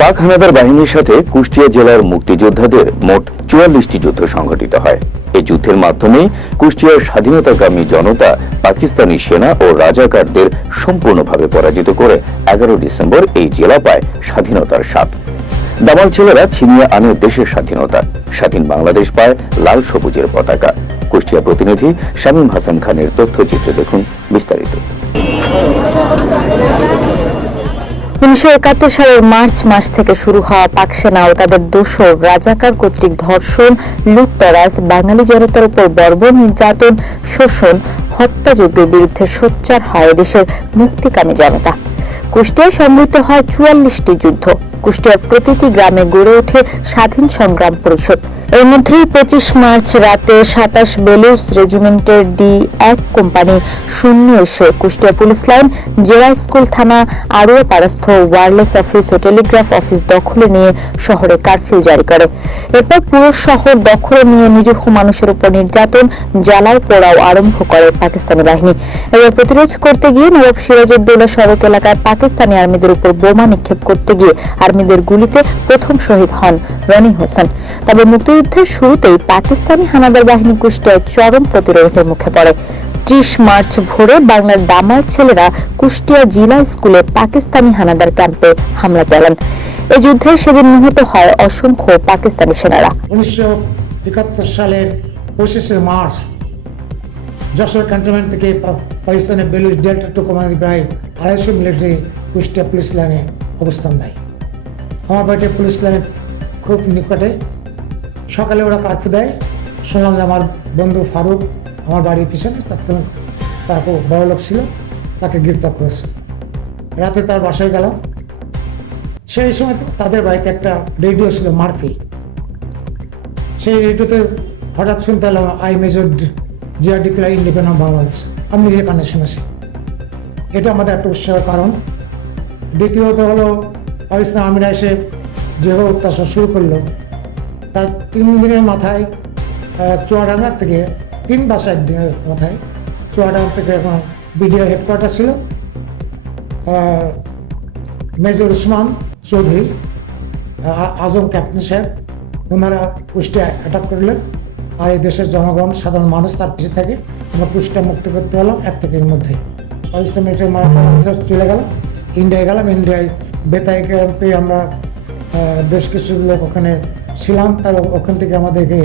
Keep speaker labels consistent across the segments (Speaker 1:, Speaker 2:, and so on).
Speaker 1: পাক হানাদার বাহিনীর সাথে কুষ্টিয়া জেলার মুক্তিযোদ্ধাদের মোট চুয়াল্লিশটি যুদ্ধ সংঘটিত হয়। এই যুদ্ধের মাধ্যমে কুষ্টিয়ার স্বাধীনতাকামী জনতা, পাকিস্তানি সেনা ও রাজাকারদের সম্পূর্ণভাবে পরাজিত করে এগারো ডিসেম্বর এই জেলা পায় স্বাধীনতার স্বাদ। দামাল ছেলেরা ছিনিয়ে আনে দেশের স্বাধীনতা। স্বাধীন বাংলাদেশ পায় লাল সবুজের পতাকা। কুষ্টিয়া প্রতিনিধি শামীম হাসান খানের তথ্যচিত্র দেখুন বিস্তারিত।
Speaker 2: উনিশশো একাত্তর সালের মার্চ মাস থেকে শুরু হওয়া পাক সেনা ও তাদের দোসর রাজাকার কর্তৃক ধর্ষণ, লুটতরাজ, বাঙালি জনতার উপর বর্বর নির্যাতন, শোষণ, হত্যাযজ্ঞের বিরুদ্ধে সোচ্চার হয় দেশের মুক্তিকামী জনতা। কুষ্টিয়ায় সংগৃহীত হয় চুয়াল্লিশটি যুদ্ধ। কুষ্টিয়ার প্রতিটি গ্রামে গড়ে ওঠে স্বাধীন সংগ্রাম পরিষদ। এর মধ্যেই পঁচিশ মার্চ রাতে সাতাশ বেলুস রেজিমেন্টের ডি এক কোম্পানি শূন্য এসে কুষ্টিয়া পুলিশ লাইন, জেলা স্কুল থানা আড়ুয়া পাড়াস্থ ওয়ারলেস অফিস ও টেলিগ্রাফ অফিস দখলে নিয়ে শহরে কারফিউ জারি করে। এরপর পুরো শহর দখলে নিয়ে নিরীহ মানুষের উপর নির্যাতন জ্বালাও পোড়াও আরম্ভ করে পাকিস্তানি বাহিনী। এবার প্রতিরোধ করতে গিয়ে নবাব সিরাজউদ্দৌলা সড়ক এলাকায় পাকিস্তানি আর্মিদের উপর বোমা নিক্ষেপ করতে গিয়ে আর্মিদের গুলিতে প্রথম শহীদ হন রনি হোসেন। তবে মুক্তিযুদ্ধের শুরুতেই পাকিস্তানি হানাদার বাহিনী কুষ্টিয়ায় চরম প্রতিরোধের মুখে পড়ে। ত্রিশ মার্চ ভোরে বাংলার দামাল ছেলেরা কুষ্টিয়া জিলা স্কুলে পাকিস্তানি হানাদার ক্যাম্পে হামলা চালান। এই যুদ্ধে সেদিন নিহত হয় অসংখ্য পাকিস্তানি সেনারা।
Speaker 3: উনিশশো একাত্তর সালের পঁচিশে মার্চ যশোর ক্যান্টনমেন্ট থেকে পাকিস্তানের ডেল্টা টু কমান্ড প্রায় আড়াইশো মিলিটারি কুষ্টিয়া পুলিশ লাইনে অবস্থান নেয়। আমার বাড়িতে পুলিশ খুব নিকটে সকালে ওরা কার্ফু দেয় শুনলাম আমার বন্ধু ফারুক, আমার বাড়ির পিছনে তৎক্ষণাৎ তারপর বড় লোক ছিল, তাকে গ্রেপ্তার করেছে। রাতে তার বাসায় গেলাম সেই সময় তাদের বাড়িতে একটা রেডিও ছিল, মার্ফি। সেই রেডিওতে হঠাৎ শুনতে এলাম I major Zia declare independent Bangladesh আমি নিজের কানে শুনেছি। এটা আমাদের একটা উৎসাহের কারণ। দ্বিতীয়ত হলো, পাকিস্তান আমিরা এসে যেভাবে অত্যাচার শুরু করল তার তিন দিনের মাথায় চুয়াডাঙ্গার থেকে তিন বা চার দিনের মাথায়, চুয়াডাঙ্গা থেকে এখন বিডিআর হেডকোয়ার্টার ছিল। মেজর উসমান চৌধুরী আজম ক্যাপ্টেন সাহেব, ওনারা কুষ্টিয়া অ্যাটাক করলেন। আর এই দেশের জনগণ, সাধারণ মানুষ তার পিছিয়ে থাকে। আমরা কুষ্টিয়া মুক্ত করতে পারলাম এক থেকের মধ্যে। পাকিস্তান মিলিটারি মারা চলে গেল ইন্ডিয়ায় গেলাম। ইন্ডিয়ায় বেতাই ক্যাম্পে আমরা বেশ কিছু লোক ওখানে ছিলাম তার ওখান থেকে আমাদেরকে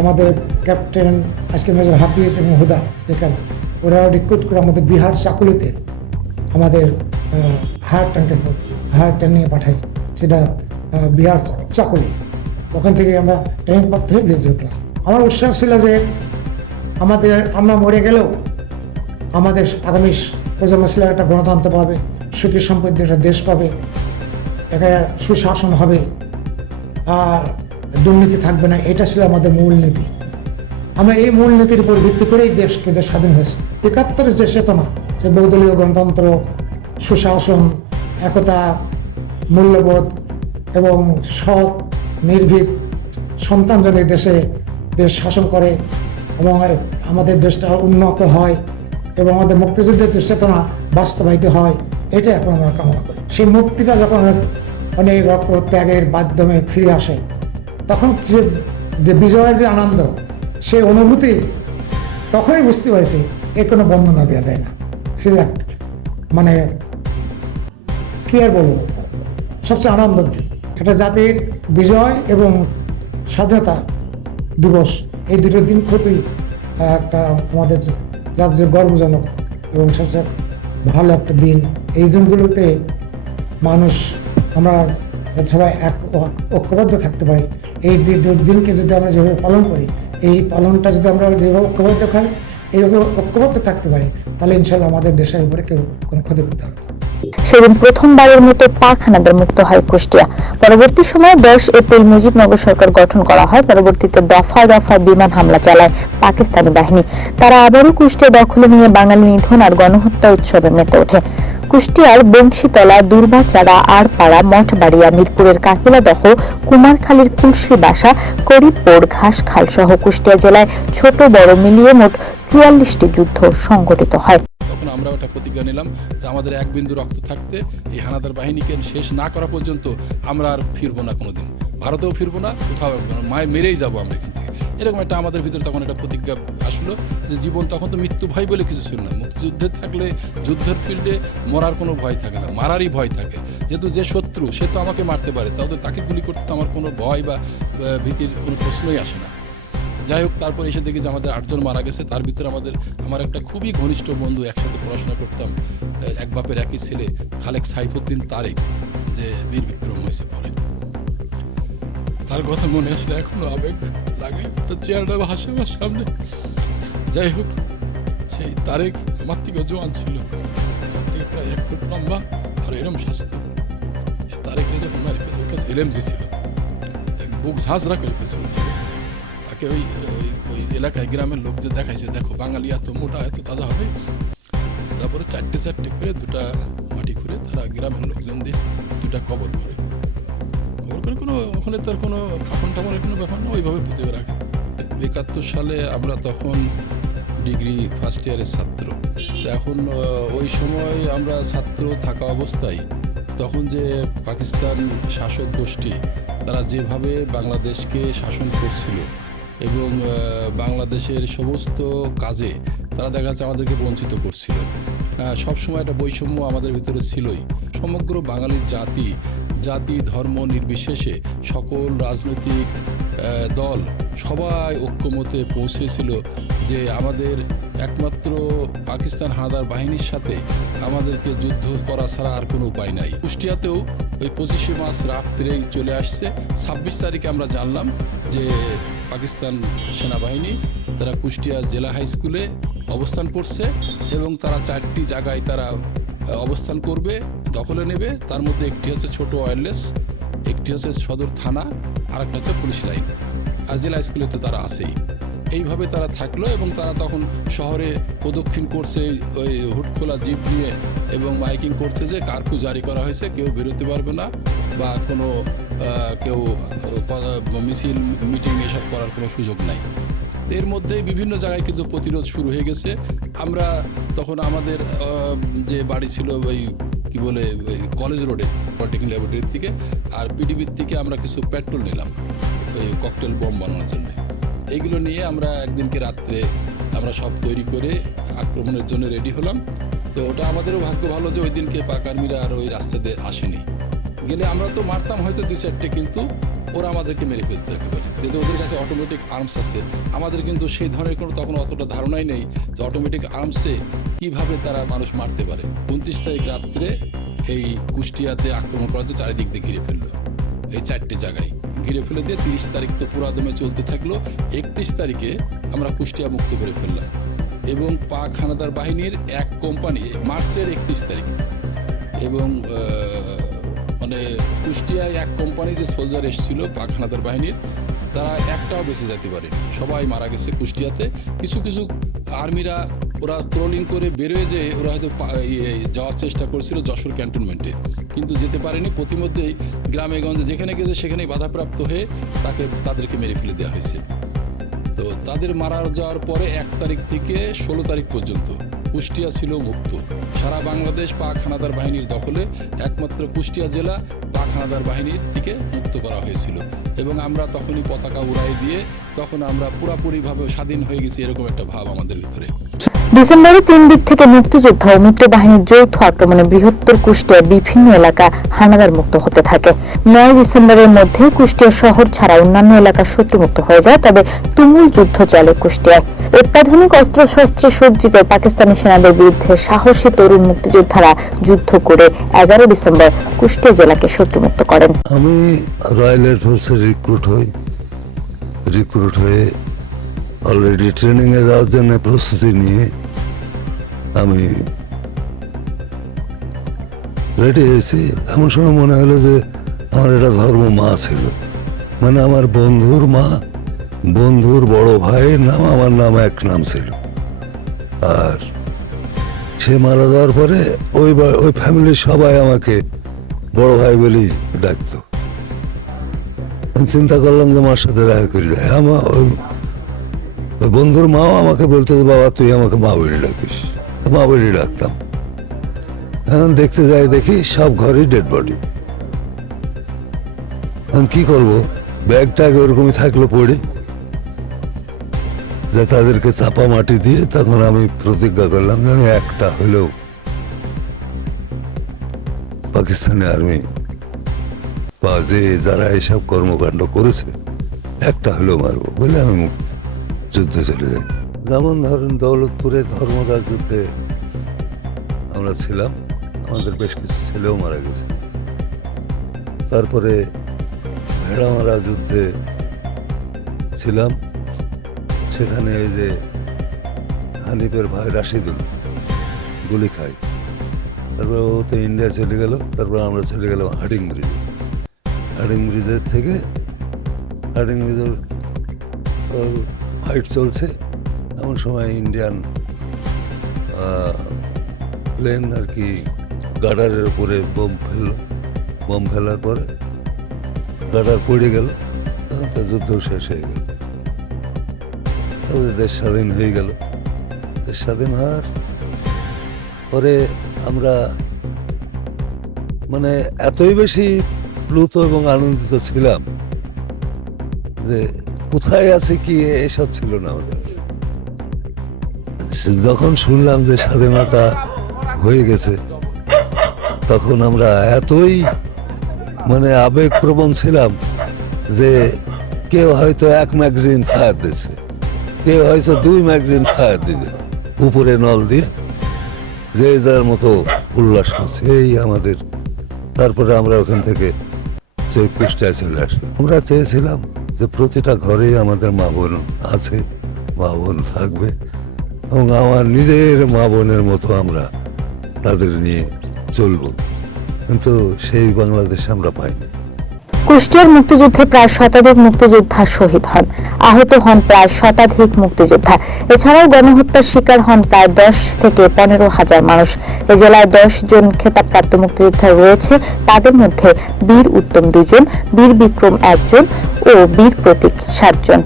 Speaker 3: আমাদের ক্যাপ্টেন আজকে মেজর হাফিজ এবং হুদা, যেখানে ওরা রিক্রুট করে আমাদের বিহার চাকুলিতে আমাদের হায়ার ট্যাঙ্কে হায়ার ট্যাঙ্ক নিয়ে পাঠাই সেটা বিহার চাকুলি ওখান থেকে আমরা ট্রেনিং প্রাপ্ত হয়ে বেরিয়ে উঠলাম আমার উৎসাহ ছিল যে আমাদের, আমরা মরে গেলেও আমাদের আগামী প্রজন্ম ছিল একটা গণতন্ত্র পাবে, সুখী সম্পত্তি একটা দেশ পাবে। একটা সুশাসন হবে আর দুর্নীতি থাকবে না, এটা ছিল আমাদের মূল নীতি। আমরা এই মূল নীতির উপর ভিত্তি করেই দেশ কিন্তু স্বাধীন হয়েছে। একাত্তরের যে চেতনা, যে বহুদলীয় গণতন্ত্র, সুশাসন, একতা, মূল্যবোধ এবং সৎ, নির্ভীক সন্তান যদি দেশে দেশ শাসন করে এবং আমাদের দেশটা উন্নত হয় এবং আমাদের মুক্তিযুদ্ধের চেতনা বাস্তবায়িত হয় এটা এখন আমরা কামনা করি। সেই মুক্তিটা যখন অনেক রক্ত ত্যাগের মাধ্যমে ফিরে আসে, তখন যে যে বিজয়ের যে আনন্দ, সেই অনুভূতি তখনই বুঝতে পারছি এর কোনো বর্ণনা দেওয়া যায় না। সে যাক মানে কি আর বলব? সবচেয়ে আনন্দের দিন একটা জাতির বিজয় এবং স্বাধীনতা দিবস, এই দুটো দিন খুবই একটা আমাদের জাতীয় গর্বজনক এবং সবচেয়ে ভালো একটা দিন এই দিনগুলোতে মানুষ আমরা সবাই এক ঐক্যবদ্ধ থাকতে পারি এই দিনকে যদি আমরা যেভাবে পালন করি, এই পালনটা যদি আমরা যেভাবে ঐক্যবদ্ধ খাই এইভাবে ঐক্যবদ্ধ থাকতে পারি, তাহলে ইনশাল্লাহ আমাদের দেশের উপরে কেউ কোনো ক্ষতি করতে হবে।
Speaker 2: সেদিন প্রথমবারের মতো পাক হানাদার মুক্ত হয় কুষ্টিয়া। পরবর্তী সময়ে দশ এপ্রিল মুজিবনগর সরকার গঠন করা হয়, পরবর্তীতে দফায় দফায় বিমান হামলা চালায় পাকিস্তানি বাহিনী। তারা আবারও কুষ্টিয়া দখলে নিয়ে বাঙালি নিধন আর গণহত্যা উৎসবে মেতে ওঠে। কুষ্টিয়ার বংশীতলা দুর্বাচাড়া আড়পাড়া, মঠবাড়িয়া, মিরপুরের কাকিলা কাকিলাদহ, কুমারখালীর কুলশ্রী বাসা, করিমপুর, ঘাসখাল সহ কুষ্টিয়া জেলায় ছোট বড় মিলিয়ে মোট চুয়াল্লিশটি যুদ্ধ সংঘটিত হয়।
Speaker 4: আমরা একটা প্রতিজ্ঞা নিলাম যে আমাদের এক বিন্দু রক্ত থাকতে এই হানাদার বাহিনীকে শেষ না করা পর্যন্ত আমরা আর ফিরবো না কোনোদিন। ভারতেও ফিরবো না, কোথাও মায়ের মেরেই যাব আমরা এখান থেকে। এরকম একটা আমাদের ভিতরে তখন একটা প্রতিজ্ঞা আসলো যে জীবন তখন তো মৃত্যু ভয় বলে কিছু ছিল না। মুক্তিযুদ্ধে থাকলে, যুদ্ধের ফিল্ডে মরার কোনো ভয় থাকে না, মারারই ভয় থাকে। যেহেতু যে শত্রু, সে তো আমাকে মারতে পারে, তাহলে তাকে গুলি করতে তো আমার কোনো ভয় বা ভীতির কোনো প্রশ্নই আসে না। যাই হোক, তারপর এসে দেখি যে আমাদের আটজন মারা গেছে। তার ভিতরে আমাদের, আমার একটা খুবই ঘনিষ্ঠ বন্ধু একসাথে পড়াশোনা করতাম এক বাপের একই ছেলে, খালেক সাইফুদ্দিন তারেক, যে বীর বিক্রম হয়েছে পরে। তার কথা মনে আসলে এখনও আবেগ লাগে, তো চেয়ারটা ভাসে আমার সামনে। যাই হোক, সেই তারেক আমার থেকে জোয়ান ছিল। প্রায় এক ফুট লম্বা আর এরম স্বাস্থ্য তারেক যখন মারি ফেলছে ওর কাছে এলএমজি ছিল। বুক ঝাঁঝরা করে ফেলছিল। তাকে ওই ওই এলাকায়, গ্রামের লোক যে দেখাইছে দেখো বাঙালি এত মোটা, এত তাজা হবে। তারপরে চারটে চারটে করে দুটা মাটি খুঁড়ে তারা গ্রামের লোকজন দিয়ে দুটা কবর করে। কবর করে কোনো, ওখানে তো আর কোনো খাফন টাফনের কোনো ব্যাপার না, ওইভাবে পুঁতে রাখে। একাত্তর সালে আমরা তখন ডিগ্রি ফার্স্ট ইয়ারের ছাত্র। এখন ওই সময় আমরা ছাত্র থাকা অবস্থায় তখন যে পাকিস্তান শাসক গোষ্ঠী, তারা যেভাবে বাংলাদেশকে শাসন করছিল এবং বাংলাদেশের সমস্ত কাজে তারা দেখা যাচ্ছে আমাদেরকে বঞ্চিত করছিল। সবসময় একটা বৈষম্য আমাদের ভিতরে ছিলই। সমগ্র বাঙালি জাতি জাতি, ধর্ম নির্বিশেষে সকল রাজনৈতিক দল সবাই ঐক্যমতে পৌঁছেছিল যে আমাদের একমাত্র পাকিস্তান হানাদার বাহিনীর সাথে আমাদেরকে যুদ্ধ করা ছাড়া আর কোনো উপায় নাই। কুষ্টিয়াতেও ওই পঁচিশে মাস রাত্রেই চলে আসছে। ছাব্বিশ তারিখে আমরা জানলাম যে পাকিস্তান সেনাবাহিনী, তারা কুষ্টিয়া জেলা হাই স্কুলে অবস্থান করছে এবং তারা চারটি জায়গায় তারা অবস্থান করবে, দখলে নেবে। তার মধ্যে একটি হচ্ছে ছোট ওয়্যারলেস একটি হচ্ছে সদর থানা আর একটা হচ্ছে পুলিশ লাইন। আর জেলা স্কুলে তো তারা আছেই। এইভাবে তারা থাকল এবং তারা তখন শহরে প্রদক্ষিণ করছে, ওই হুটখোলা জিপ নিয়ে এবং মাইকিং করছে যে কারফিউ জারি করা হয়েছে, কেউ বেরোতে পারবে না বা কোনো কেউ মিছিল, মিটিং এসব করার কোনো সুযোগ নাই। এর মধ্যে বিভিন্ন জায়গায় কিন্তু প্রতিরোধ শুরু হয়ে গেছে। আমরা তখন আমাদের যে বাড়ি ছিল ওই কি বলে কলেজ রোডে, পলিটেকনিক ল্যাবরেটরির থেকে আর পিডিবির থেকে আমরা কিছু পেট্রোল নিলাম। ককটেল বম বানানোর জন্য। এইগুলো নিয়ে আমরা একদিনকে রাত্রে আমরা সব তৈরি করে আক্রমণের জন্য রেডি হলাম। তো ওটা আমাদেরও ভাগ্য ভালো যে ওই দিনকে পাক আর্মিরা আর ওই রাস্তাতে আসেনি। গেলে আমরা তো মারতাম হয়তো দুই চারটে, কিন্তু ওরা আমাদেরকে মেরে ফেলতে একেবারে। যেহেতু ওদের কাছে অটোমেটিক আর্মস আছে, আমাদের কিন্তু সেই ধরনের কোনো তখন অতটা ধারণাই নেই যে অটোমেটিক আর্মসে কীভাবে তারা মানুষ মারতে পারে। উনত্রিশ তারিখ রাত্রে এই কুষ্টিয়াতে আক্রমণ করার জন্য চারিদিক দিয়ে ঘিরে ফেলল। এই চারটে জায়গায়। ঘিরে ফেলে দিয়ে তিরিশ তারিখ তো পুরো দমে চলতে থাকল। একত্রিশ তারিখে আমরা কুষ্টিয়া মুক্ত করে ফেললাম। এবং পাক হানাদার বাহিনীর এক কোম্পানি মার্চের একত্রিশ তারিখ। এবং মানে কুষ্টিয়ায় এক কোম্পানি যে সোলজার এসেছিল পাক হানাদার বাহিনীর, তারা একটাও বেঁচে যেতে পারেনি সবাই মারা গেছে কুষ্টিয়াতে। কিছু কিছু আর্মিরা ওরা ক্রলিং করে বেরোয় যে ওরা হয়তো ইয়ে, যাওয়ার চেষ্টা করছিল যশোর ক্যান্টনমেন্টে। কিন্তু যেতে পারেনি। প্রতিমধ্যেই গ্রামে গঞ্জে যেখানে গেছে সেখানেই বাধাপ্রাপ্ত হয়ে তাকে তাদেরকে মেরে ফেলে দেওয়া হয়েছে। তো তাদের মারা যাওয়ার পরে এক তারিখ থেকে ষোলো তারিখ পর্যন্ত কুষ্টিয়া ছিল মুক্ত। সারা বাংলাদেশ পাক হানাদার বাহিনীর দখলে একমাত্র কুষ্টিয়া জেলা পাক হানাদার বাহিনীর থেকে মুক্ত করা হয়েছিল। এবং আমরা তখনই পতাকা উড়াই দিয়ে তখন আমরা পুরাপুরিভাবে স্বাধীন হয়ে গেছি এরকম একটা ভাব আমাদের ভিতরে।
Speaker 2: ডিসেম্বরে তিন দিক থেকে মুক্তিযোদ্ধা ও মিত্র বাহিনীর যৌথ আক্রমণে বৃহত্তর কুষ্টিয়ার বিভিন্ন এলাকা হানাদার মুক্ত হতে থাকে। নয় ডিসেম্বরের মধ্যে কুষ্টিয়া শহর ছাড়া অন্যান্য এলাকা শত্রুমুক্ত হয়ে যায়, তবে তুমুল যুদ্ধ চলে কুষ্টিয়ায়। অত্যাধুনিক অস্ত্রশস্ত্রে সজ্জিত পাকিস্তানি সেনাদের বিরুদ্ধে সাহসী তরুণ মুক্তিযোদ্ধারা যুদ্ধ করে এগারো ডিসেম্বর কুষ্টিয়া জেলাকে শত্রুমুক্ত করেন।
Speaker 5: আমি রয়্যাল রিক্রুট হই, রিক্রুট হয়ে অলরেডি ট্রেনিংয়ে যাওয়ার জন্য প্রস্তুতি নিয়ে আমি রেডি হয়েছি এমন সময় মনে হলো যে আমার একটা ধর্ম মা ছিল মানে আমার বন্ধুর মা বন্ধুর বড় ভাইয়ের নাম আমার নাম এক নাম ছিল আর সে মারা যাওয়ার পরে ওই ওই ফ্যামিলির সবাই আমাকে বড় ভাই বলেই ডাকতো চিন্তা করলাম যে মার সাথে দেখা করি দেয় আমার বন্ধুর মাও আমাকে বলতো বাবা, তুই আমাকে মা বলে ডাকিস। মা বলে, ডাকতাম। এখন দেখতে যাই, দেখি সব ঘরেই ডেড বডি এখন কি করব? ব্যাগটা ওরকমই থাকল পড়ে। যে তাদেরকে চাপা মাটি দিয়ে তখন আমি প্রতিজ্ঞা করলাম যে, আমি একটা হলেও পাকিস্তানি আর্মি বা যে যারা এসব কর্মকাণ্ড করেছে, একটা হলেও মারবো বলে আমি মুক্ত যুদ্ধে চলে যাই যেমন ধরেন দৌলতপুরে ধর্মদার যুদ্ধে আমরা ছিলাম, আমাদের বেশ কিছু ছেলেও মারা গেছে। তারপরে ভেড়ামারা যুদ্ধে ছিলাম, সেখানে এই যে হানিফের ভাই রাশিদুল গুলি খাই তারপরে ও তো ইন্ডিয়া চলে গেল, তারপর আমরা চলে গেলাম হার্ডিং ব্রিজে। হার্ডিং ব্রিজের থেকে, হার্ডিং ব্রিজের ফাইট চলছে। এমন সময় ইন্ডিয়ান প্লেন আর কি গার্ডারের উপরে বোম ফেলল। বোম ফেলার পরে গার্ডার পড়ে গেল। তো যুদ্ধ শেষ হয়ে গেল। দেশ স্বাধীন হয়ে গেল। দেশ স্বাধীন হওয়ার পরে আমরা মানে এতই বেশি প্লুত এবং আনন্দিত ছিলাম যে কোথায় আছে কি, এসব ছিল না আমাদের। যখন শুনলাম যে স্বাধীনতা হয়ে গেছে, তখন আমরা এতই মানে আবেগপ্রবণ ছিলাম যে কেউ হয়তো এক ম্যাগজিন ফায়ার দিচ্ছে, কেউ হয়তো দুই ম্যাগজিন ফায়ার দিবে উপরে নল দিয়ে যে যার মতো উল্লাস করছে, এই আমাদের। তারপরে আমরা ওখান থেকে কুষ্টায় চলে আসলাম। আমরা চেয়েছিলাম যে প্রতিটা ঘরেই আমাদের মা বোন আছে, মা বোন থাকবে এবং আমার নিজের মা বোনের মতো আমরা তাদের নিয়ে চলবো। কিন্তু সেই বাংলাদেশ আমরা পাইনি।
Speaker 2: কুষ্টিয়ার মুক্তিযুদ্ধে প্রায় শতাধিক মুক্তিযোদ্ধা শহীদ হন। আহত হন প্রায় শতাধিক মুক্তিযোদ্ধা। এছাড়াও গণহত্যার শিকার হন প্রায় দশ থেকে পনেরো হাজার মানুষ। এ জেলায় দশ জন খেতাবপ্রাপ্ত মুক্তিযোদ্ধা রয়েছে। তাদের মধ্যে বীর উত্তম দুজন বীর বিক্রম একজন ও বীর প্রতীক সাতজন।